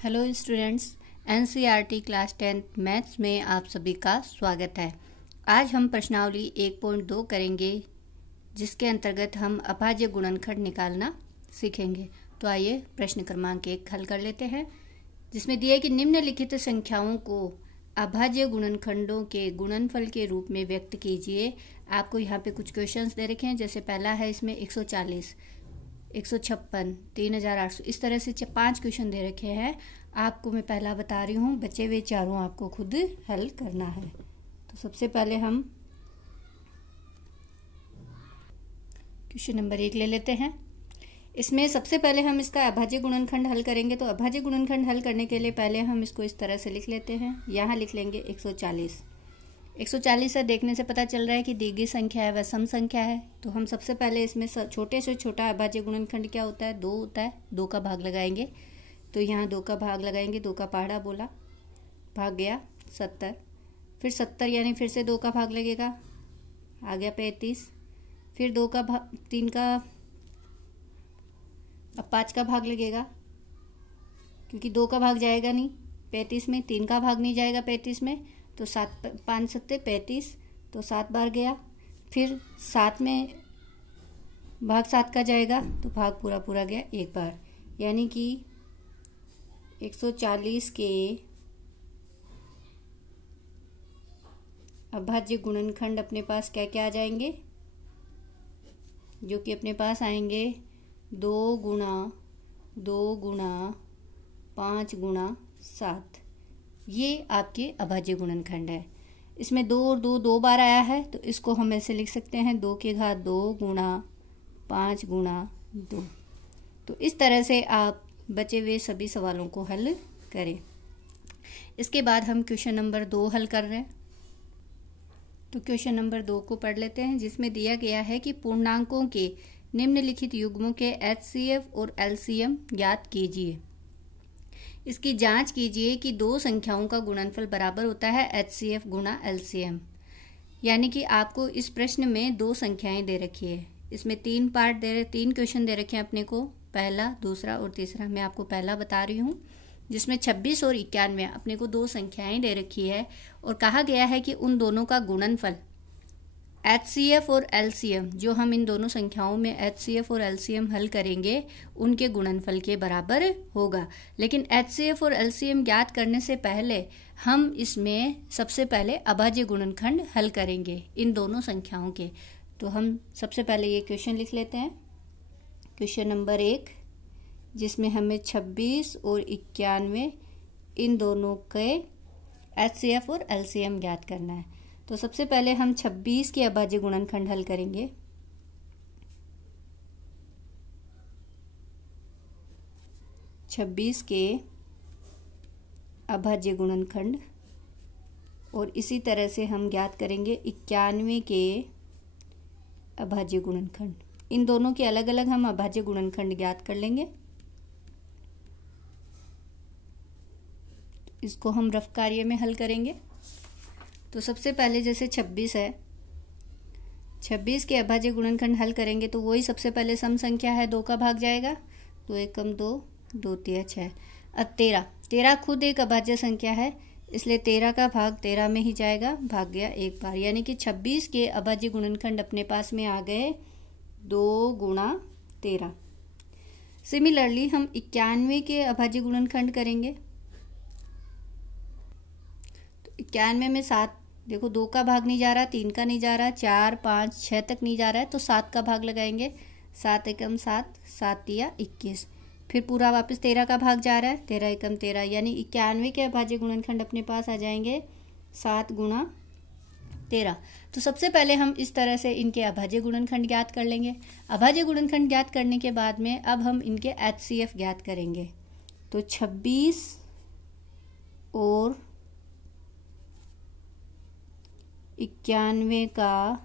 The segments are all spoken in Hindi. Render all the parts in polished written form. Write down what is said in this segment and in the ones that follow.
Hello students, NCERT class 10 maths में आप सभी का स्वागत है। आज हम प्रश्नावली 1.2 करेंगे, जिसके अंतर्गत हम अभाज्य गुणनखंड निकालना सीखेंगे। तो आइए प्रश्न क्रमांक 1 हल कर लेते हैं, जिसमें दिया है कि निम्नलिखित संख्याओं को अभाज्य गुणनखंडों के गुणनफल के रूप में व्यक्त कीजिए। आपको यहाँ पे कुछ क्वेश्चंस दे रखे हैं, जैसे पहला है इसमें 140, 156, 3800, इस तरह से 5 क्वेश्चन दे रखे हैं। आपको मैं पहला बता रही हूँ, बचे हुए चारों आपको खुद हल करना है। तो सबसे पहले हम क्वेश्चन नंबर 1 ले लेते हैं। इसमें सबसे पहले हम इसका अभाज्य गुणनखंड हल करेंगे। तो अभाज्य गुणनखंड हल करने के लिए पहले हम इसको इस तरह से लिख लेते हैं। यहाँ लिख लेंगे 140। 140 से देखने से पता चल रहा है कि दीर्घ संख्या है, वह सम संख्या है। तो हम सबसे पहले इसमें छोटे से छोटा अभाज्य गुणनखंड क्या होता है? 2 होता है। 2 का भाग लगाएंगे, तो यहाँ 2 का भाग लगाएंगे, 2 का पहाड़ा बोला, भाग गया 70। फिर 70 यानी फिर से 2 का भाग लगेगा, आ गया 35। फिर 2 का भाग, 3 का, अब 5 का भाग लगेगा, क्योंकि 2 का भाग जाएगा नहीं 35 में, 3 का भाग नहीं जाएगा 35 में, तो 7 5 7 35, तो 7 बार गया। फिर 7 में भाग 7 का जाएगा, तो भाग पूरा पूरा गया 1 बार। यानी कि 140 के अभाज्य गुणनखंड अपने पास क्या क्या आ जाएंगे, जो कि अपने पास आएंगे 2 गुणा 2 गुणा 5 गुणा 7। ये आपके अभाज्य गुणनखंड है। इसमें 2 और 2 2 बार आया है, तो इसको हम ऐसे लिख सकते हैं 2 की घात 2 गुणा 5 गुणा 2। तो इस तरह से आप बचे हुए सभी सवालों को हल करें। इसके बाद हम क्वेश्चन नंबर 2 हल कर रहे हैं। तो क्वेश्चन नंबर 2 को पढ़ लेते हैं, जिसमें दिया गया है कि पूर्णांकों के निम्नलिखित युग्मों के HCF और LCM ज्ञात कीजिए। इसकी जांच कीजिए कि 2 संख्याओं का गुणनफल बराबर होता है HCF गुणा LCM। यानी कि आपको इस प्रश्न में 2 संख्याएं दे रखी है। इसमें 3 पार्ट दे रहे, 3 क्वेश्चन दे रखे हैं अपने को, पहला, दूसरा और तीसरा। मैं आपको पहला बता रही हूँ, जिसमें 26 और 91 अपने को 2 संख्याएं दे रखी है, और कहा गया है कि उन दोनों का गुणनफल HCF और LCM, जो हम इन दोनों संख्याओं में HCF और LCM हल करेंगे, उनके गुणनफल के बराबर होगा। लेकिन HCF और LCM ज्ञात करने से पहले हम इसमें सबसे पहले अभाज्य गुणनखंड हल करेंगे इन दोनों संख्याओं के। तो हम सबसे पहले ये क्वेश्चन लिख लेते हैं, क्वेश्चन नंबर 1, जिसमें हमें 26 और 91 इन दोनों के HCF और LCM ज्ञात करना है। तो सबसे पहले हम 26 के अभाज्य गुणनखंड हल करेंगे। 26 के अभाज्य गुणनखंड, और इसी तरह से हम ज्ञात करेंगे 91 के अभाज्य गुणनखंड। इन दोनों के अलग अलग हम अभाज्य गुणनखंड ज्ञात कर लेंगे। इसको हम रफ कार्य में हल करेंगे। तो सबसे पहले जैसे 26 है, 26 के अभाज्य गुणनखंड हल करेंगे, तो वही सबसे पहले सम संख्या है, 2 का भाग जाएगा, 2 एकम 2, 2 तिया 6। अब 13 खुद एक अभाज्य संख्या है, इसलिए 13 का भाग 13 में ही जाएगा, भाग गया 1 बार। यानी कि 26 के अभाज्य गुणनखंड अपने पास में आ गए 2 गुणा 13। सिमिलरली हम 91 के अभाज्य गुणनखंड करेंगे। तो 91 में 7, देखो 2 का भाग नहीं जा रहा, 3 का नहीं जा रहा, 4 5 6 तक नहीं जा रहा है, तो 7 का भाग लगाएंगे, 7 एकम 7, 7 तिया 21। फिर पूरा वापस 13 का भाग जा रहा है, 13 एकम 13, यानी 91 के अभाज्य गुणनखंड अपने पास आ जाएंगे 7 गुणा 13। तो सबसे पहले हम इस तरह से इनके अभाज्य गुणनखंड ज्ञात कर लेंगे। अभाज्य गुणनखंड ज्ञात करने के बाद में अब हम इनके HCF ज्ञात करेंगे। तो 26 और 91 का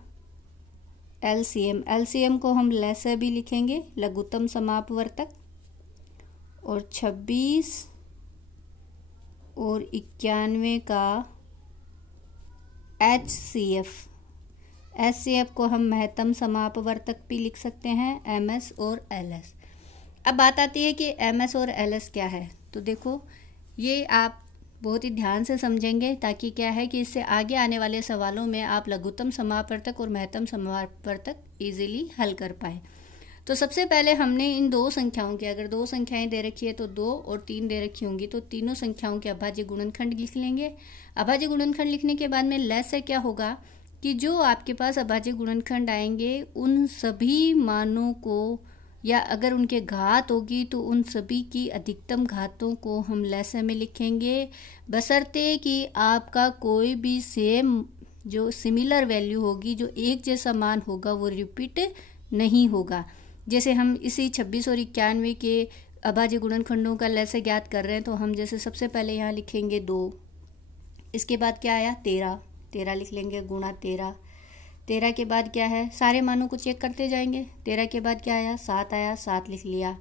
LCM को हम लेसर भी लिखेंगे, लघुत्तम समापवर्तक। और 26 और 91 का HCF को हम महत्तम समापवर्तक भी लिख सकते हैं, MS और LS। अब बात आती है कि MS और LS क्या है। तो देखो ये आप बहुत ही ध्यान से समझेंगे ताकि क्या है कि इससे आगे आने वाले सवालों में आप लघुत्तम समापवर्तक और महत्तम समापवर्तक इजीली हल कर पाए। तो सबसे पहले हमने इन दो संख्याओं के, अगर दो संख्याएं दे रखी है तो 2 और 3 दे रखी होंगी, तो तीनों संख्याओं के अभाज्य गुणनखंड लिख लेंगे। अभाज्य गुणनखंड लिखने के बाद में लेस से क्या होगा कि जो आपके पास अभाज्य गुणनखंड आएंगे उन सभी मानों को, या अगर उनके घात होगी तो उन सभी की अधिकतम घातों को हम लेस में लिखेंगे, बशर्ते कि आपका कोई भी सेम जो सिमिलर वैल्यू होगी, जो एक जैसा मान होगा, वो रिपीट नहीं होगा। जैसे हम इसी 26 और 91 के अभाज्य गुणनखंडों का लेस ज्ञात कर रहे हैं, तो हम जैसे सबसे पहले यहाँ लिखेंगे 2, इसके बाद क्या आया 13 लिख लेंगे गुणा 13 के बाद क्या है, सारे मानों को चेक करते जाएंगे। 13 के बाद क्या आया 7 लिख लिया।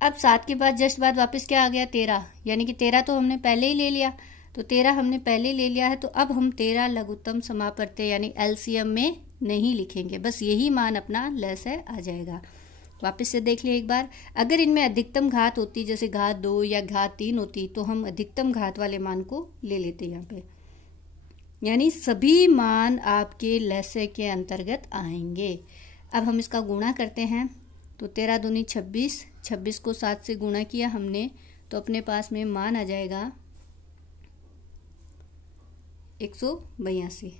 अब 7 के बाद जस्ट बाद वापस क्या आ गया 13, यानी कि 13 तो हमने पहले ही ले लिया, तो 13 हमने पहले ले लिया है, तो अब हम 13 लघुत्तम समापवर्तक यानी एलसीएम में नहीं लिखेंगे, बस यही मान अपना लेस है आ जाएगा। वापस से देख लिए एक बार, अगर इनमें अधिकतम घात होती, जैसे घात 2 या घात 3 होती, तो हम अधिकतम घात वाले मान को ले लेते यहाँ पे, यानी सभी मान आपके लेसे के अंतर्गत आएंगे। अब हम इसका गुणा करते हैं, तो 13 दूनी 26 को 7 से गुणा किया हमने, तो अपने पास में मान आ जाएगा 182।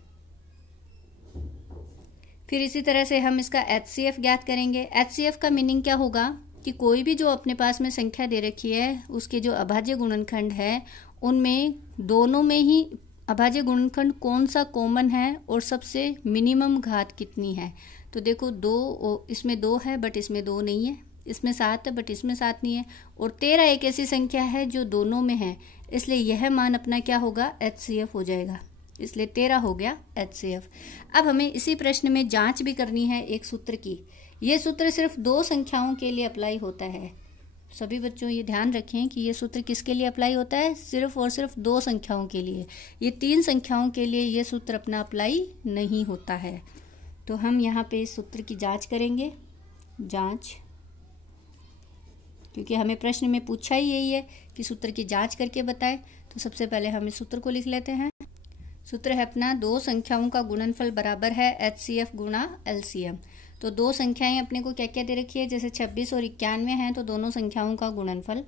फिर इसी तरह से हम इसका HCF ज्ञात करेंगे। HCF का मीनिंग क्या होगा कि कोई भी जो अपने पास में संख्या दे रखी है, उसके जो अभाज्य गुणनखंड है, उनमें दोनों में ही अभाज्य गुणनखंड कौन सा कॉमन है और सबसे मिनिमम घात कितनी है। तो देखो 2, इसमें 2 है बट इसमें 2 नहीं है, इसमें 7 है बट इसमें 7 नहीं है, और 13 एक ऐसी संख्या है जो दोनों में है, इसलिए यह मान अपना क्या होगा HCF हो जाएगा, इसलिए 13 हो गया HCF। अब हमें इसी प्रश्न में जांच भी करनी है एक सूत्र की। यह सूत्र सिर्फ 2 संख्याओं के लिए अप्लाई होता है। सभी बच्चों ये ध्यान रखें कि ये सूत्र किसके लिए अप्लाई होता है, सिर्फ और सिर्फ 2 संख्याओं के लिए। ये 3 संख्याओं के लिए ये सूत्र अपना अप्लाई नहीं होता है। तो हम यहाँ पे इस सूत्र की जांच करेंगे। जांच, क्योंकि हमें प्रश्न में पूछा ही यही है कि सूत्र की जांच करके बताएं, तो सबसे पहले हम इस सूत्र को लिख लेते हैं। सूत्र है अपना 2 संख्याओं का गुणनफल बराबर है HCF गुणा LCM। तो 2 संख्याएं अपने को क्या क्या दे रखी है, जैसे 26 और 91 हैं, तो दोनों संख्याओं का गुणनफल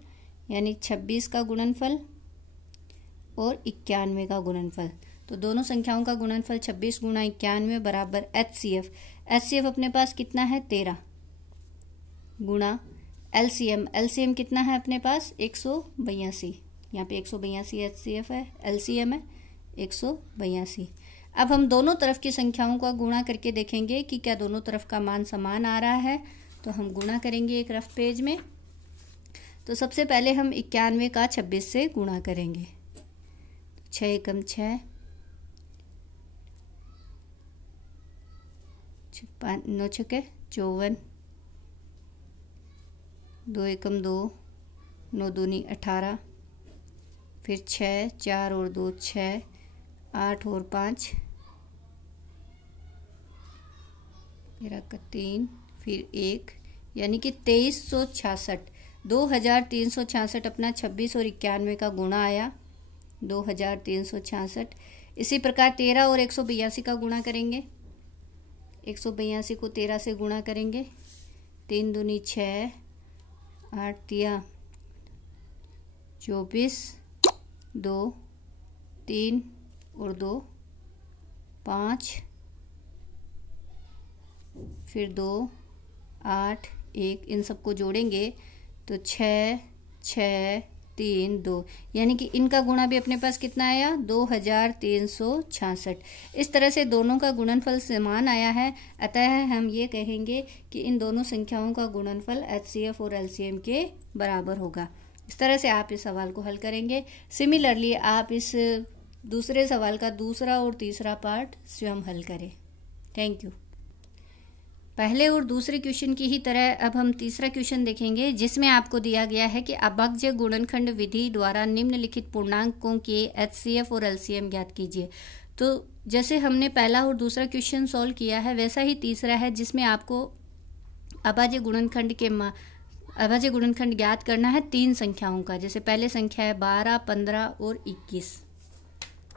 यानी 26 का गुणनफल और 91 का गुणनफल, तो दोनों संख्याओं का गुणनफल 26 गुणा 91 बराबर HCF। HCF अपने पास कितना है 13 गुणा LCM कितना है अपने पास 182, यहाँ पे 182 HCF है, LCM है 182। अब हम दोनों तरफ की संख्याओं का गुणा करके देखेंगे कि क्या दोनों तरफ का मान समान आ रहा है। तो हम गुणा करेंगे एक रफ पेज में। तो सबसे पहले हम 91 का 26 से गुणा करेंगे। 6 एकम 6, 9 छके 54, 2 एकम 2, 9 दूनी 18, फिर 6, 4 और 2 6, 8 और 5 13 का 3, फिर 1, यानी कि 2366, 2366 अपना 26 और 91 का गुणा आया 2366। इसी प्रकार 13 और 182 का गुणा करेंगे। 182 को 13 से गुणा करेंगे, 3 दूनी 6, 8 तिया 24, 2 3 और 2 5, फिर 2 8 1, इन सबको जोड़ेंगे तो 6 6 3 2, यानी कि इनका गुणा भी अपने पास कितना आया 2366। इस तरह से दोनों का गुणनफल समान आया है, अतः हम ये कहेंगे कि इन दोनों संख्याओं का गुणनफल HCF और LCM के बराबर होगा। इस तरह से आप इस सवाल को हल करेंगे। सिमिलरली आप इस दूसरे सवाल का दूसरा और तीसरा पार्ट स्वयं हल करें। Thank you. पहले और दूसरे क्वेश्चन की ही तरह अब हम तीसरा क्वेश्चन देखेंगे, जिसमें आपको दिया गया है कि अभाज्य गुणनखंड विधि द्वारा निम्नलिखित पूर्णांकों के HCF और LCM ज्ञात कीजिए। तो जैसे हमने पहला और दूसरा क्वेश्चन सॉल्व किया है, वैसा ही तीसरा है, जिसमें आपको अभाज्य गुणनखंड के अभाज्य गुणनखंड ज्ञात करना है 3 संख्याओं का। जैसे पहले संख्या है 12, 15 और 21।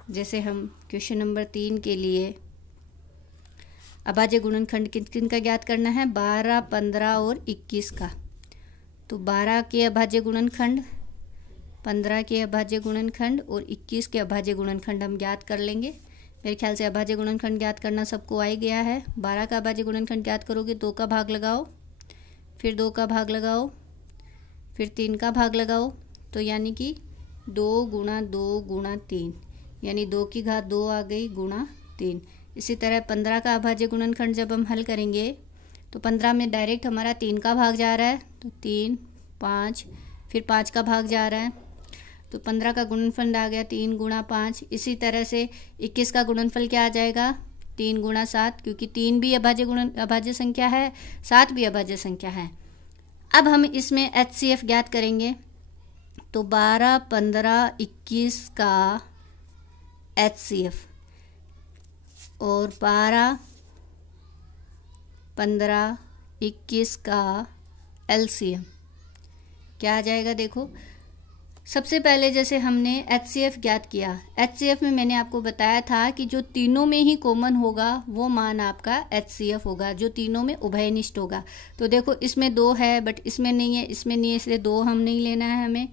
जैसे हम क्वेश्चन नंबर 3 के लिए अभाज्य गुणनखंड किन किन का ज्ञात करना है, 12, 15 और 21 का। तो 12 के अभाज्य गुणनखंड, 15 के अभाज्य गुणनखंड और 21 के अभाज्य गुणनखंड हम ज्ञात कर लेंगे। मेरे ख्याल से अभाज्य गुणनखंड ज्ञात करना सबको आ ही गया है। 12 का अभाज्य गुणनखंड ज्ञात करोगे 2 का भाग लगाओ, फिर 2 का भाग लगाओ, फिर 3 का भाग लगाओ, तो यानी कि 2 गुणा 2 गुणा 3, यानी 2 की घात 2 आ गई गुणा 3। इसी तरह 15 का अभाज्य गुणनखंड जब हम हल करेंगे तो 15 में डायरेक्ट हमारा 3 का भाग जा रहा है, तो 3, 5, फिर 5 का भाग जा रहा है, तो 15 का गुणनफल आ गया 3 गुणा 5। इसी तरह से 21 का गुणनफल क्या आ जाएगा, 3 गुणा 7, क्योंकि 3 भी अभाज्य संख्या है, 7 भी अभाज्य संख्या है। अब हम इसमें HCF ज्ञात करेंगे। तो 12, 15, 21 का HCF और 12, 15, 21 का LCM क्या आ जाएगा। देखो सबसे पहले जैसे हमने HCF ज्ञात किया, HCF में मैंने आपको बताया था कि जो तीनों में ही कॉमन होगा वो मान आपका HCF होगा, जो तीनों में उभयनिष्ठ होगा। तो देखो इसमें 2 है बट इसमें नहीं है, इसमें नहीं है, इसलिए 2 हम नहीं लेना है हमें।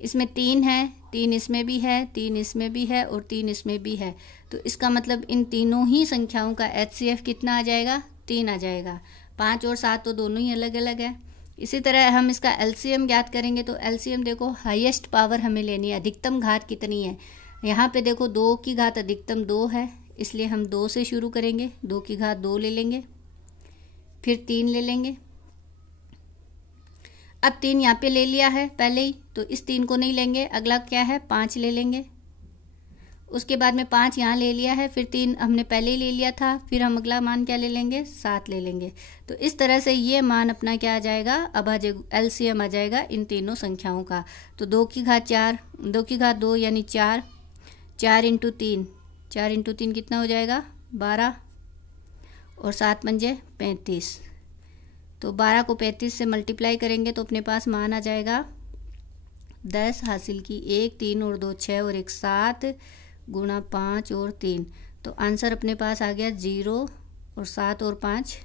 इसमें 3 है, 3 इसमें भी है, 3 इसमें भी है और 3 इसमें भी है। तो इसका मतलब इन तीनों ही संख्याओं का HCF कितना आ जाएगा, 3 आ जाएगा। 5 और 7 तो दोनों ही अलग अलग है। इसी तरह हम इसका LCM ज्ञात करेंगे। तो LCM देखो हाईएस्ट पावर हमें लेनी है, अधिकतम घात कितनी है। यहाँ पे देखो 2 की घात अधिकतम 2 है, इसलिए हम 2 से शुरू करेंगे। 2 की घात 2 ले लेंगे, फिर 3 ले लेंगे। अब 3 यहाँ पे ले लिया है पहले ही, तो इस 3 को नहीं लेंगे। अगला क्या है, 5 ले लेंगे। उसके बाद में 5 यहाँ ले लिया है, फिर 3 हमने पहले ही ले लिया था, फिर हम अगला मान क्या ले लेंगे, 7 ले लेंगे। तो इस तरह से ये मान अपना क्या आ जाएगा, अभाज्य LCM आ जाएगा इन तीनों संख्याओं का। तो 2 की घात 4, 2 की घात 2 यानी 4, 4 इंटू 3, 4 इंटू 3 कितना हो जाएगा, 12 और 7 पंजे 35। तो 12 को 35 से मल्टीप्लाई करेंगे तो अपने पास मान आ जाएगा 10 हासिल की 1, 3 और 2 6 और 1 7 गुणा 5 और 3। तो आंसर अपने पास आ गया 0 और 7 और 5